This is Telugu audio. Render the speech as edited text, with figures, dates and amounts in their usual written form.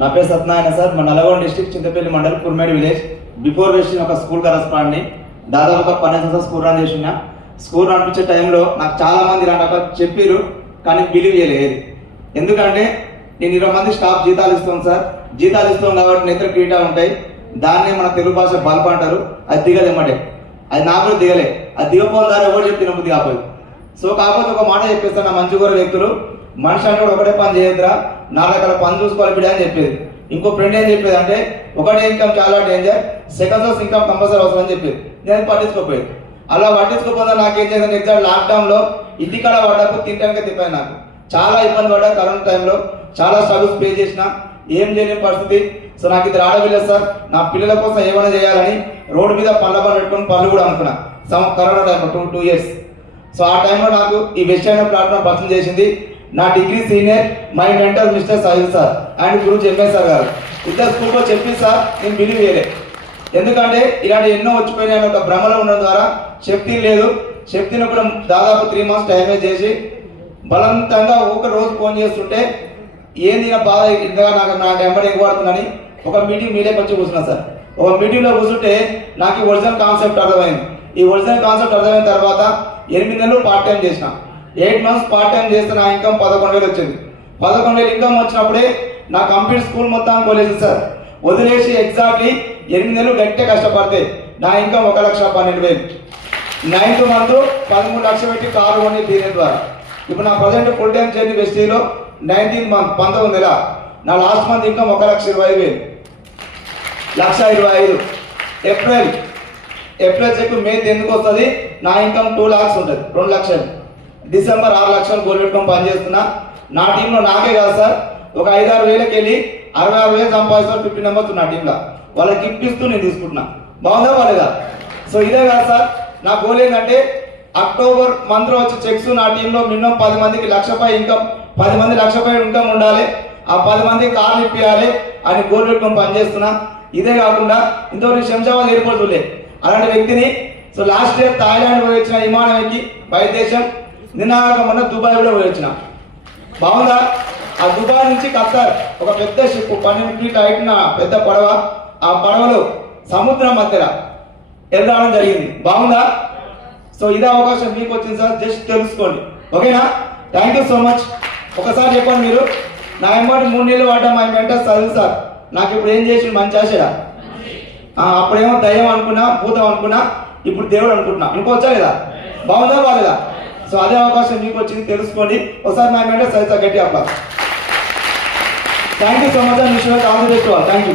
నా పేరు సత్యనారాయణ సార్. మా Nalgonda district Chintapalli mandal Kurmedi village. Before vesting ఒక స్కూల్ కరస్పాండ్ని. దాదాపు ఒక 12 సంవత్సరాలు స్కూల్ రన్ చేసిన. స్కూల్ నడిపించే టైంలో నాకు చాలా మంది ఇలాంటి చెప్పారు, కానీ బిలీవ్ చేయలేదు. ఎందుకంటే నేను 20 మంది స్టాఫ్ జీతాలు ఇస్తాం సార్. జీతాలు ఇస్తాం కాబట్టి నేత్ర క్రీడా ఉంటాయి. దాన్నే మన తెలుగు భాష బల్బ్ అంటారు. అది దిగలేమంటే అది నాకు కూడా దిగలే. అది దిగపోవాలి దారి ఎవరు చెప్పిన బుద్ధి కాపోయి. సో కాకపోతే ఒక మాట చెప్పేస్తాను, నా మంచి కోరే వ్యక్తులు, మనిషి అంటే ఒకటే పని చేయొద్దురా, 4 రకాల పని చూసుకోవాలి బిడ్డ అని చెప్పేది. ఇంకో ఫ్రెండ్ ఏం చెప్పేది అంటే, ఒకటే ఇన్కమ్ చాలా danger, second source income compulsory అవసరం అని చెప్పేది. నేను పట్టించుకోపోయేది. అలా పట్టించుకోకపోతే నాకేం చేయాలి, ఎగ్జాక్ట్ లాక్డౌన్లో ఇంటికాడ పడ్డప్పుడు తింటానికే తిప్పాను. నాకు చాలా ఇబ్బంది పడ్డా. కరోనా టైంలో చాలా స్ట్రగుల్స్ పే చేసిన, ఏం చేయలేని పరిస్థితి. సో నాకు ఇద్దరు ఆడపిల్లలు సార్. నా పిల్లల కోసం ఏమైనా చేయాలని రోడ్డు మీద పళ్ళ పెట్టుకొని పళ్ళు కూడా అనుకున్నా. కరోనా టైంలో 2 years. సో ఆ టైంలో నాకు ఈ వెస్టర్న్ ప్లాట్ఫామ్ పరిచయం చేసింది నా degree senior my mentor mister Sahil sir and Guru MS sir గారు. ఇద్దరు స్కూల్లో చెప్పి సార్ నేను బిలీవ్ చేయలే. ఎందుకంటే ఇలాంటి ఎన్నో వచ్చిపోయినాయి ఒక భ్రమలో ఉండడం ద్వారా శక్తి లేదు. శక్తిని కూడా దాదాపు 3 months టైం వేస్ట్ చేసి బలవంతంగా ఒక రోజు ఫోన్ చేస్తుంటే ఏంది నా బాధ ఇంతగా నా నెంబర్ ఎగబడుతుందని ఒక మీటింగ్ మీడియాకి వచ్చి కూర్చున్నా సార్. ఒక మీటింగ్లో కూర్చుంటే నాకు ఈ ఒరిజినల్ కాన్సెప్ట్ అర్థమైంది. ఈ ఒరిజినల్ కాన్సెప్ట్ అర్థమైన తర్వాత 8 నెలలు పార్ట్ టైం చేసిన. 8 months పార్ట్ టైం చేస్తే నా ఇన్కమ్ 11,000 వచ్చింది. 11,000 ఇన్కమ్ వచ్చినప్పుడే నా కంప్లీట్ స్కూల్ మొత్తం కొలేసింది సార్. వదిలేసి ఎగ్జాక్ట్లీ 8 నెలలు గట్టిగా కష్టపడితే నా ఇన్కమ్ 1,12,000. 9th month 13 లక్షలు పెట్టి కారు కొని దీని ద్వారా. ఇప్పుడు నా ప్రజెంట్ ఫుల్ టైం జర్నీ వెస్టీలో 19th month 19 నెల. నా last month income 1,20,000, 1,25,000. April check May ఎందుకు వస్తుంది, నా ఇన్కమ్ 2 lakhs ఉంటుంది, 2 లక్షలు. డిసెంబర్ 6 లక్షలు గోల్ పెట్టుకొని పనిచేస్తున్నా. నా టీంలో నాకే కాదు సార్, ఒక 5-6 వేలకి వెళ్ళి 66,000 సంపాదిస్తారు. 50 members నా టీంలో. వాళ్ళకి గిఫ్ట్ ఇస్తూ నేను తీసుకుంటున్నా. బాగుందా బాలేదా? సో ఇదే కాదు సార్, నా గోల్ ఏంటంటే అక్టోబర్ మంత్లో వచ్చే చెక్స్ నా టీంలో మినిమం 10 మందికి 1,00,000 ఇన్కమ్, 10 మంది 1,00,000 ఇన్కమ్ ఉండాలి. ఆ 10 మందికి కార్లు ఇప్పియాలి అని గోల్ పెట్టుకొని పనిచేస్తున్నా. ఇదే కాకుండా ఇంతవరకు శంషాబాద్ ఎయిర్పోర్ట్ చూడలే అలాంటి వ్యక్తిని. సో లాస్ట్ ఇయర్ థాయిలాండ్ పోయి వచ్చిన, విమానం ఎక్కి బయట దేశం. నిన్న మొన్న దుబాయ్ కూడా పోయి వచ్చిన. బాగుందా? ఆ దుబాయ్ నుంచి ఖత్తర్ ఒక పెద్ద షిప్ 12 feet హైట్ పెద్ద పడవ, ఆ పడవలో సముద్రం మధ్యలో వెళ్ళడం జరిగింది. బాగుందా? సో ఇదే అవకాశం మీకు వచ్చింది సార్, జస్ట్ తెలుసుకోండి. ఓకేనా? Thank you so much. ఒకసారి చెప్పండి మీరు, నా ఎంబటి 3 నెలలు వాడ్డా మై మెంటర్ సాహిల్ సార్ నాకు ఇప్పుడు ఏం చేసి మంచి ఆశడా. అప్పుడేమో దయ్యం అనుకున్నా, భూతం అనుకున్నా, ఇప్పుడు దేవుడు అనుకుంటున్నా. అనుకోవచ్చా లేదా? బాగుందా బాలేదా? సో అదే అవకాశం మీకు వచ్చింది, తెలుసుకోండి. ఒకసారి మై మెంటర్ సాహిల్ సార్ గట్టి applause. Thank you so much and wish you all the best. Thank you.